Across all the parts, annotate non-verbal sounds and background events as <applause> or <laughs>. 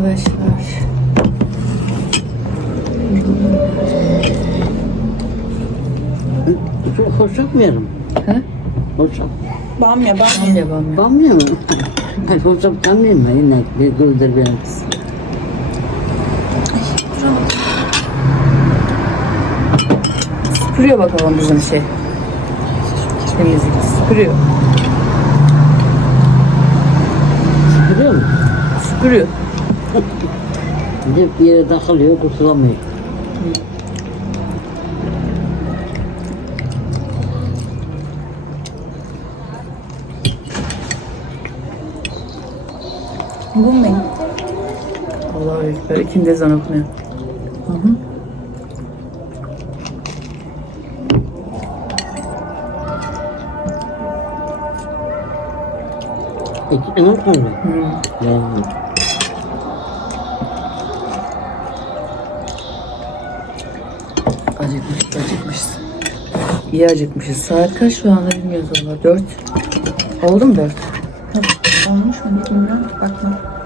arkadaşlar. Çok hoşafmıyorum. He? Hoşaf. Bamya bamya. Bamya bamya. Bamya mı? Ay hoşaftan mıyım ben yine? Bir güldür benim. Süpürüyor bakalım bizim şey. Temizlik süpürüyor. Biliyor musun? Süpürüyor. Gidip bir yere takılıyor, kurtulamıyor. Bu mu? Allah'a ekber. İkindi ezan okunuyor. Hı hı. İki tane kaldı. Hı. Yani. Acıkmış, acıkmışız. İyi acıkmışız. Saat kaç şu anda bilmiyoruz valla. Dört. Oldu mu dört? Olmuş mu bilmiyorum. Bakma.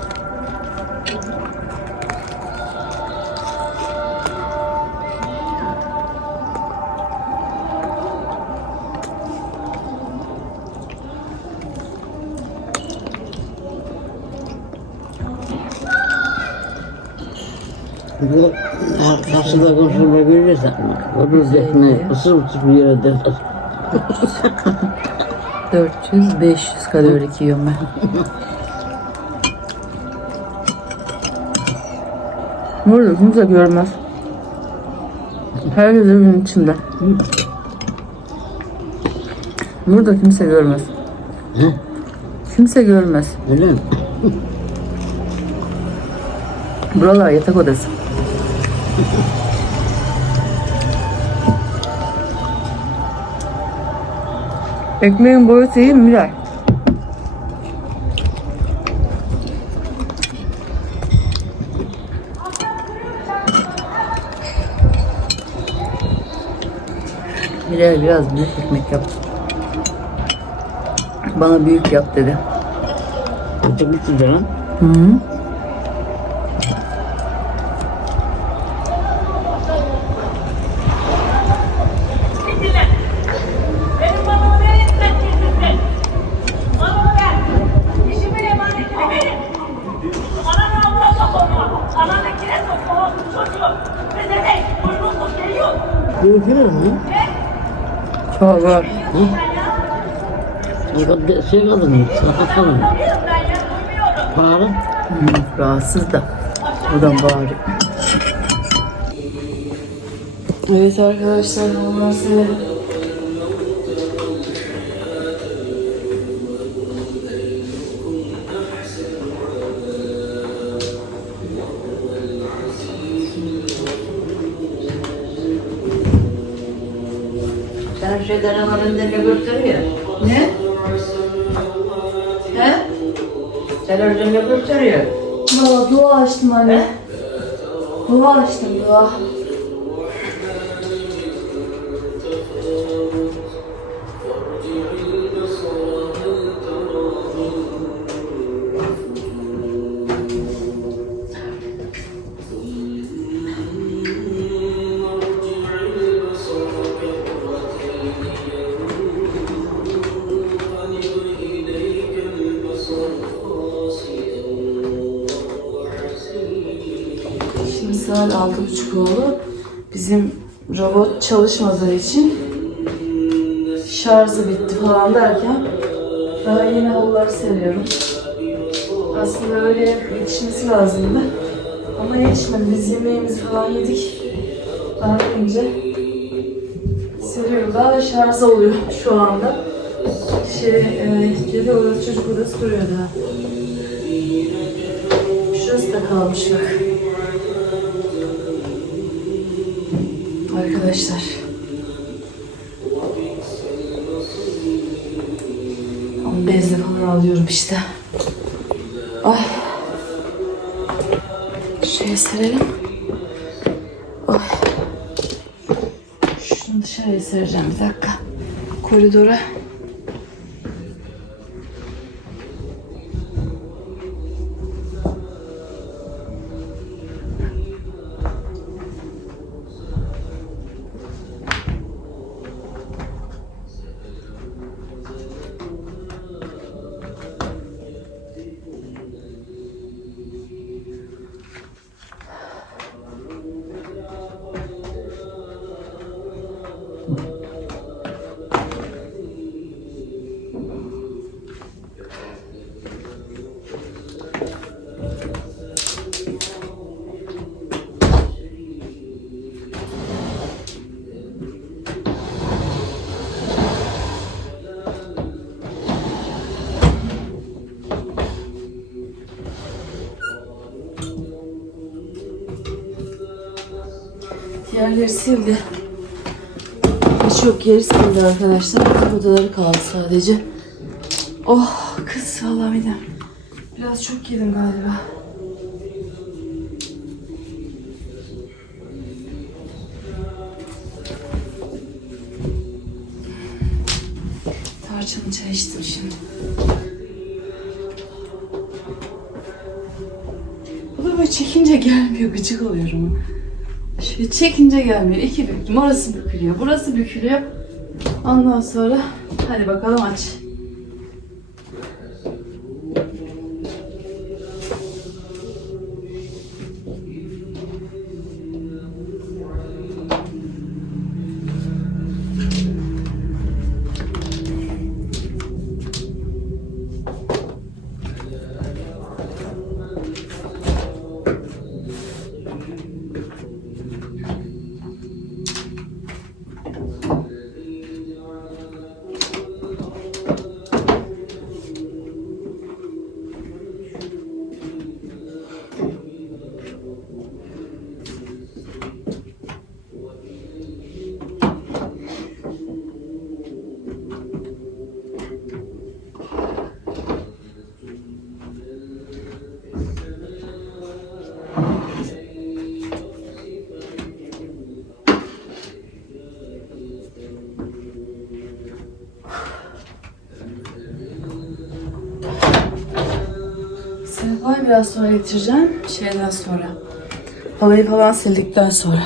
Bu nasıl da konuşulma verirsen bak. O da ekmeği ısır ısır bir yere derler. 400, 500 kalori yiyorum ben. Burada kimse görmez. Herkes evin içinde. Burada kimse görmez. He? Kimse görmez. Öyle mi? Buralar yatak odası. Ekmeğin boyutu iyi mi Miray? Miray biraz büyük ekmek yap. Bana büyük yap dedi. Bitti de lan. Hı -hı. Görüşürüz mü? Çok var. Bir şey kaldı mı? Sakat kaldı mı? Bağırın. Hı, rahatsız da. Buradan bağırıyor. Evet arkadaşlar ondan sonra şeyden ne gösteriyor? ne? He? Televizyon ne gösteriyor? Valla dua açtım anne. Dua açtım dua. Şimdi saat altı buçuk oldu. Bizim robot çalışmadığı için şarjı bitti falan derken daha yeni halılar seriyorum. Aslında öyle yetişmesi lazımdı. Ama yetişmedi. Biz yemeğimizi falan yedik. Daha önce seriyorum. Daha şarjı oluyor <laughs> şu anda. Şey, e, kedi odası, çocuk odası duruyor daha. Şurası da kalmış bak. Arkadaşlar. Ama bezle falan alıyorum işte. Ay. Şuraya serelim. Ay. Şunu dışarıya sereceğim bir dakika. Koridora. Yerleri sildi. Hiç yok yeri sildi arkadaşlar. Yatak odaları kaldı sadece. Oh kız vallahi midem. Biraz çok yedim galiba. Tarçınlı çay içtim şimdi. Bu da böyle çekince gelmiyor. Gıcık oluyorum. Şöyle çekince gelmiyor. İki büktüm. Orası bükülüyor. Burası bükülüyor. Ondan sonra hadi bakalım aç. Biraz sonra getireceğim. Şeyden sonra. Halıyı falan sildikten sonra.